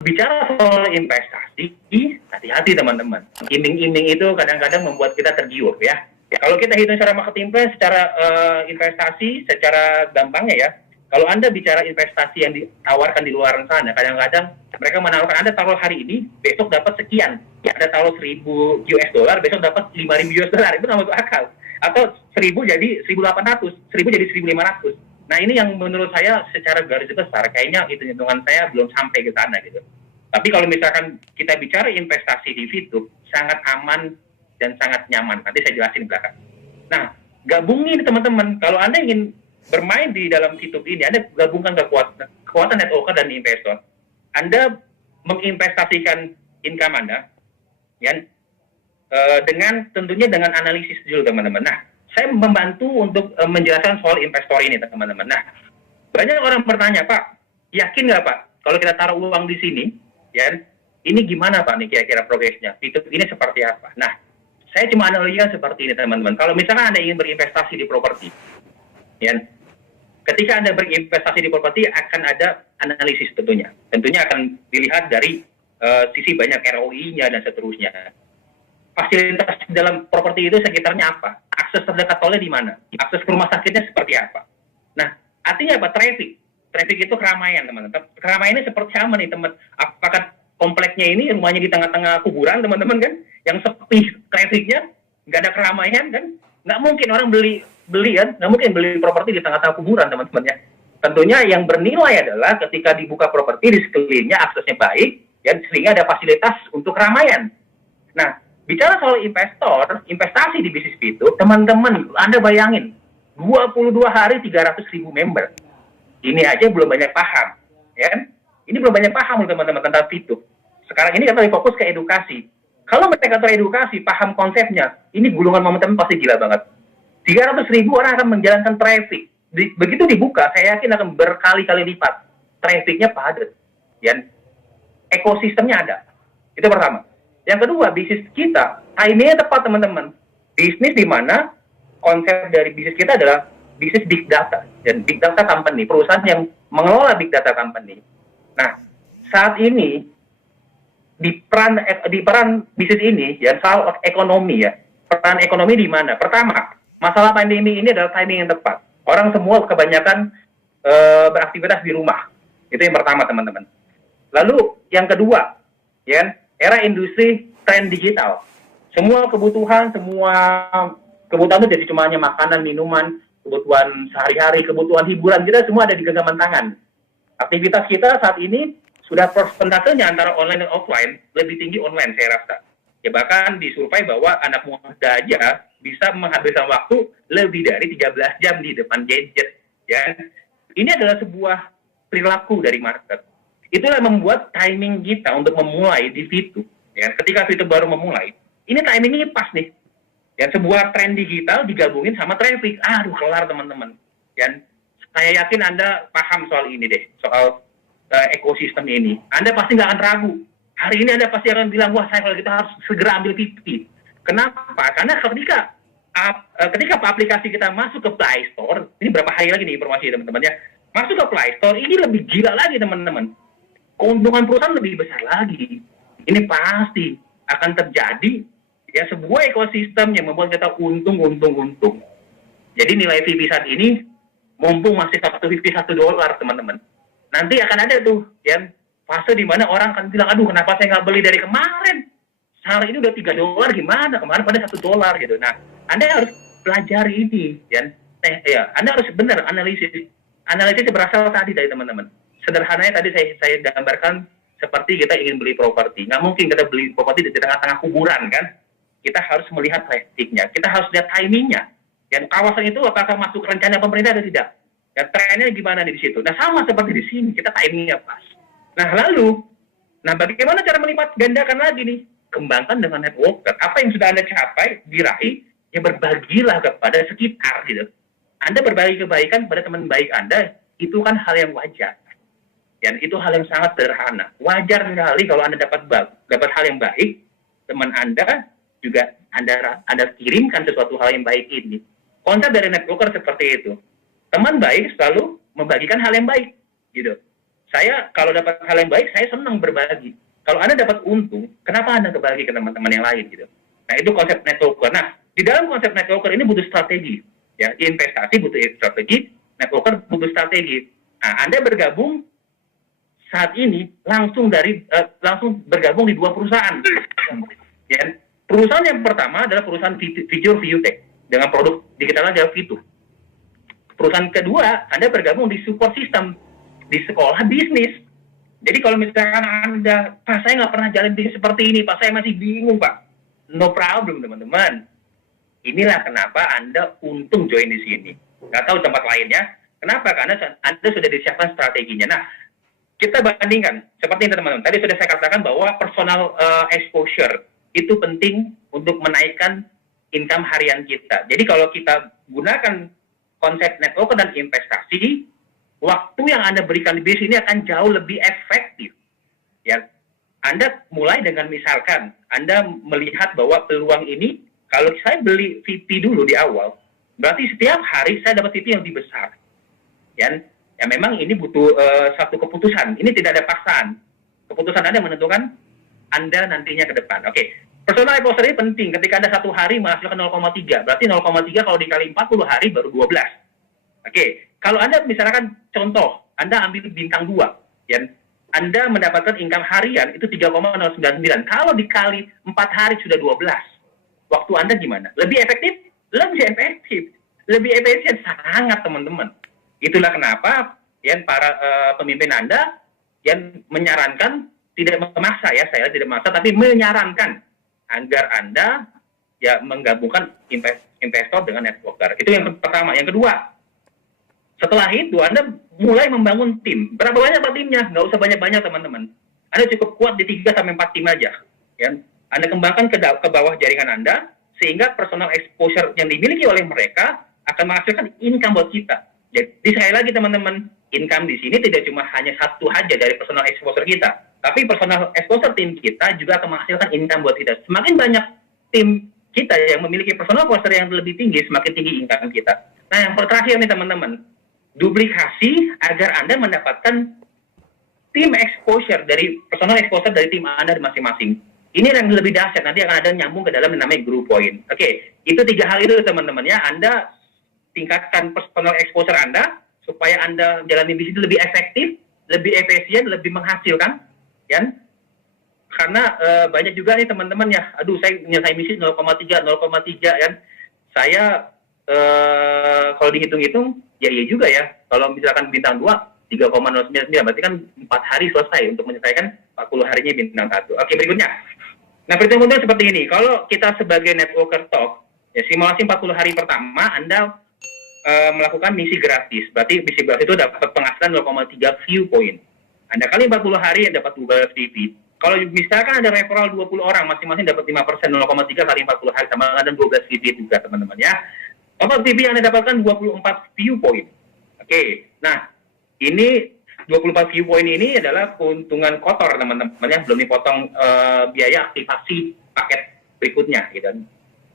Bicara soal investasi, hati-hati teman-teman. Iming-iming itu kadang-kadang membuat kita tergiur ya. Kalau kita hitung secara marketing plan, secara investasi, secara gampangnya ya, kalau Anda bicara investasi yang ditawarkan di luar sana, kadang-kadang mereka menawarkan Anda taruh hari ini, besok dapat sekian. Anda taruh 1.000 US dollar, besok dapat 5.000 US dollar, itu nggak masuk akal. Atau 1.000 jadi 1.800, 1.000 jadi 1.500. Nah ini yang menurut saya secara garis besar, kayaknya hitung-hitungan saya belum sampai ke sana gitu. Tapi kalau misalkan kita bicara investasi di VTube, sangat aman dan sangat nyaman. Nanti saya jelasin belakang. Nah, gabungin teman-teman. Kalau Anda ingin bermain di dalam VTube ini, Anda gabungkan kekuatan networker dan investor. Anda menginvestasikan income Anda, ya, tentunya dengan analisis dulu teman-teman. Nah, saya membantu untuk menjelaskan soal investor ini teman-teman. Nah, banyak orang bertanya, Pak, yakin nggak Pak, kalau kita taruh uang di sini, ya, ini gimana Pak nih kira-kira progresnya? VTube ini seperti apa? Nah, saya cuma analogikan seperti ini teman-teman. Kalau misalkan Anda ingin berinvestasi di properti, ya, ketika Anda berinvestasi di properti akan ada analisis tentunya. Tentunya akan dilihat dari sisi banyak ROI-nya dan seterusnya. Fasilitas dalam properti itu sekitarnya apa? Akses terdekat tolnya di mana? Akses ke rumah sakitnya seperti apa? Nah, artinya apa? Traffic itu keramaian, teman-teman. Keramaiannya seperti apa nih, teman? Apakah kompleknya ini rumahnya di tengah-tengah kuburan, teman-teman kan? Yang sepi trafficnya, nggak ada keramaian kan? Nggak mungkin orang beli kan? Nggak mungkin beli properti di tengah-tengah kuburan, teman-teman ya. Tentunya yang bernilai adalah ketika dibuka properti di sekelilingnya aksesnya baik, ya, sehingga ada fasilitas untuk keramaian. Nah, bicara soal investasi di bisnis itu, teman-teman, Anda bayangin, 22 hari 300.000 member. Ini aja belum banyak paham, ya. Ini belum banyak paham teman-teman tentang itu. Sekarang ini kita fokus ke edukasi. Kalau mereka teredukasi, paham konsepnya, ini gulungan momentum pasti gila banget. 300.000 orang akan menjalankan traffic. Begitu dibuka, saya yakin akan berkali-kali lipat. Trafficnya padat. Ya. Ekosistemnya ada. Itu pertama. Yang kedua, bisnis kita, timingnya tepat teman-teman. Bisnis di mana konsep dari bisnis kita adalah bisnis big data. Dan big data company, perusahaan yang mengelola big data company. Nah, saat ini, di peran bisnis ini, ya, soal ekonomi ya. Peran ekonomi di mana? Pertama, masalah pandemi ini adalah timing yang tepat. Orang semua kebanyakan beraktivitas di rumah. Itu yang pertama, teman-teman. Lalu, yang kedua, ya, era industri tren digital. Semua kebutuhan itu jadi cuma hanya makanan, minuman, kebutuhan sehari-hari, kebutuhan hiburan, kita semua ada di genggaman tangan. Aktivitas kita saat ini sudah persentasenya antara online dan offline lebih tinggi online saya rasa. Ya bahkan disurvei bahwa anak muda aja bisa menghabiskan waktu lebih dari 13 jam di depan gadget. Ya, ini adalah sebuah perilaku dari market. Itulah yang membuat timing kita untuk memulai di VTube. Ya, ketika VTube baru memulai, ini timingnya pas nih. Ya, sebuah tren digital digabungin sama traffic. Aduh, kelar teman-teman. Dan saya yakin Anda paham soal ini deh, soal ekosistem ini. Anda pasti nggak akan ragu. Hari ini Anda pasti akan bilang, wah saya kalau kita harus segera ambil VTube. Kenapa? Karena ketika aplikasi kita masuk ke Play Store, ini berapa hari lagi nih informasi teman-teman ya, masuk ke Play Store, ini lebih gila lagi teman-teman. Keuntungan perusahaan lebih besar lagi. Ini pasti akan terjadi ya sebuah ekosistem yang membuat kita untung. Jadi nilai VP saat ini mumpung masih satu VP $1 teman-teman. Nanti akan ada tuh ya fase di mana orang akan bilang, aduh kenapa saya nggak beli dari kemarin? Sekarang ini udah $3 gimana? Kemarin pada $1 gitu. Nah, Anda harus pelajari ini ya. Anda harus benar analisis. Analisisnya berasal tadi dari teman-teman. Sederhananya tadi saya gambarkan seperti kita ingin beli properti. Nggak mungkin kita beli properti di tengah-tengah kuburan kan. Kita harus melihat trafficnya. Kita harus lihat timingnya. Dan kawasan itu apakah masuk rencana pemerintah atau tidak. Dan trennya gimana nih di situ. Nah sama seperti di sini. Kita timingnya pas. Nah bagaimana cara melipat gandakan lagi nih? Kembangkan dengan networker. Apa yang sudah Anda capai, diraih, ya berbagilah kepada sekitar gitu. Anda berbagi kebaikan pada teman baik Anda, itu kan hal yang wajar. Dan itu hal yang sangat sederhana. Wajar sekali kalau Anda dapat hal yang baik, teman Anda juga Anda kirimkan sesuatu hal yang baik ini. Konsep dari networker seperti itu. Teman baik selalu membagikan hal yang baik, gitu. Saya kalau dapat hal yang baik, saya senang berbagi. Kalau Anda dapat untung, kenapa Anda berbagi ke teman-teman yang lain gitu? Nah, itu konsep networker. Nah, di dalam konsep networker ini butuh strategi. Ya, investasi butuh strategi, networker butuh strategi. Nah, Anda bergabung saat ini langsung bergabung di 2 perusahaan. Ya, perusahaan yang pertama adalah perusahaan Fitur ViewTech dengan produk digital adalah Fitur. Perusahaan kedua, Anda bergabung di support system di sekolah bisnis. Jadi kalau misalkan Anda, Pak saya nggak pernah jalan bisnis seperti ini, Pak saya masih bingung Pak. No problem teman-teman. Inilah kenapa Anda untung join di sini. Nggak tahu tempat lainnya. Kenapa? Karena Anda sudah disiapkan strateginya. Nah, kita bandingkan. Seperti ini teman-teman. Tadi sudah saya katakan bahwa personal exposure itu penting untuk menaikkan income harian kita. Jadi kalau kita gunakan konsep networker dan investasi, waktu yang Anda berikan di bisnis ini akan jauh lebih efektif. Ya, Anda mulai dengan misalkan Anda melihat bahwa peluang ini, kalau saya beli VP dulu di awal, berarti setiap hari saya dapat VP yang lebih besar. Ya memang ini butuh satu keputusan. Ini tidak ada paksaan. Keputusan Anda menentukan Anda nantinya ke depan. Oke. Personal exposure ini penting. Ketika Anda satu hari menghasilkan 0,3, berarti 0,3 kalau dikali 40 hari baru 12. Oke. Kalau Anda misalkan contoh, Anda ambil bintang 2, ya, Anda mendapatkan income harian itu 3,099. Kalau dikali 4 hari sudah 12. Waktu Anda gimana? Lebih efektif? Lebih efektif. Lebih efisien sangat, teman-teman. Itulah kenapa ya para pemimpin Anda yang menyarankan, tidak memaksa ya, saya tidak memaksa, tapi menyarankan agar Anda ya menggabungkan investor dengan networker. Itu yang pertama. Yang kedua, setelah itu Anda mulai membangun tim. Berapa banyak Pak timnya? Nggak usah banyak-banyak teman-teman. Anda cukup kuat di 3-4 tim aja. Ya. Anda kembangkan ke bawah jaringan Anda, sehingga personal exposure yang dimiliki oleh mereka akan menghasilkan income buat kita. Jadi sekali lagi teman-teman, income di sini tidak cuma hanya satu aja dari personal exposure kita, tapi personal exposure tim kita juga akan menghasilkan income buat kita. Semakin banyak tim kita yang memiliki personal exposure yang lebih tinggi, semakin tinggi income kita. Nah, yang terakhir nih teman-teman, duplikasi agar Anda mendapatkan tim exposure dari personal exposure dari tim Anda masing-masing. Ini yang lebih dahsyat, nanti akan ada nyambung ke dalam yang namanya group point. Oke, itu 3 hal itu teman-teman ya. Anda tingkatkan personal exposure Anda supaya Anda menjalani bisnis itu lebih efektif, lebih efisien, lebih menghasilkan, ya. Karena banyak juga nih teman-teman ya, aduh saya menyelesaikan bisnis 0,3 ya. Saya kalau dihitung-hitung, ya iya juga ya. Kalau misalkan bintang 2, 3,099, berarti kan 4 hari selesai untuk menyelesaikan 40 harinya bintang 1. Oke, berikutnya. Nah, perhitungan seperti ini. Kalau kita sebagai networker talk, ya simulasi 40 hari pertama, Anda melakukan misi gratis. Berarti misi gratis itu dapat penghasilan 0,3 view point. Anda kali 40 hari yang dapat 12 VP. Kalau misalkan ada referral 20 orang, masing-masing dapat 5%, 0,3 kali 40 hari, sama dengan 12 VP juga teman-teman ya. Total VP yang Anda dapatkan 24 view point. Oke, nah ini 24 view point ini adalah keuntungan kotor teman-teman ya, belum dipotong biaya aktivasi paket berikutnya gitu.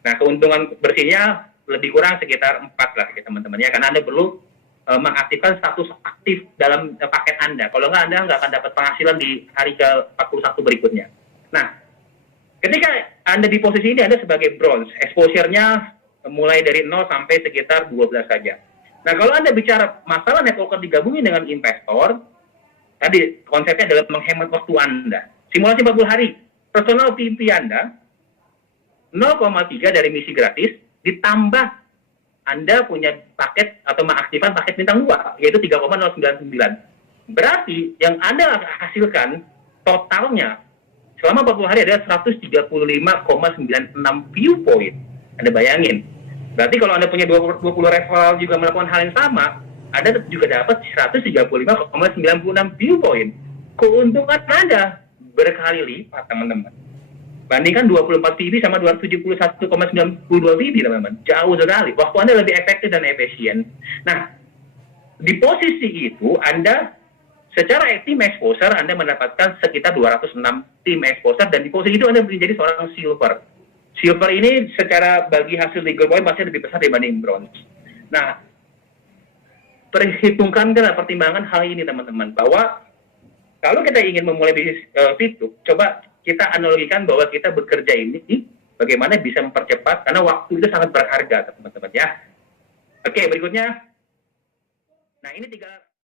Nah, keuntungan bersihnya lebih kurang sekitar 4 lah ya teman-teman ya, karena Anda perlu mengaktifkan status aktif dalam paket Anda. Kalau nggak, Anda nggak akan dapat penghasilan di hari ke-41 berikutnya. Nah, ketika Anda di posisi ini, Anda sebagai bronze, exposure-nya mulai dari 0 sampai sekitar 12 saja. Nah, kalau Anda bicara masalah networker digabungin dengan investor, tadi konsepnya adalah menghemat waktu Anda. Simulasi 40 hari, personal VP Anda 0,3 dari misi gratis, ditambah Anda punya paket atau mengaktifkan paket bintang 2, yaitu 3,099. Berarti yang Anda hasilkan totalnya selama 40 hari adalah 135,96 view point. Anda bayangin. Berarti kalau Anda punya 20 referral juga melakukan hal yang sama, Anda juga dapat 135,96 view point. Keuntungan Anda berkali lipat, teman-teman. Bandingkan 24 VP sama 271,92 VP, teman-teman. Jauh sekali. Waktu Anda lebih efektif dan efisien. Nah, di posisi itu, Anda secara team exposure, Anda mendapatkan sekitar 206 team exposure, dan di posisi itu Anda menjadi seorang silver. Silver ini secara bagi hasil legal point pasti lebih besar dibanding bronze. Nah, perhitungkan pertimbangan hal ini, teman-teman, bahwa Kalau kita ingin memulai bisnis VTube, coba kita analogikan bahwa kita bekerja ini bagaimana bisa mempercepat, karena waktu itu sangat berharga teman-teman ya. Oke, berikutnya. Nah, ini 3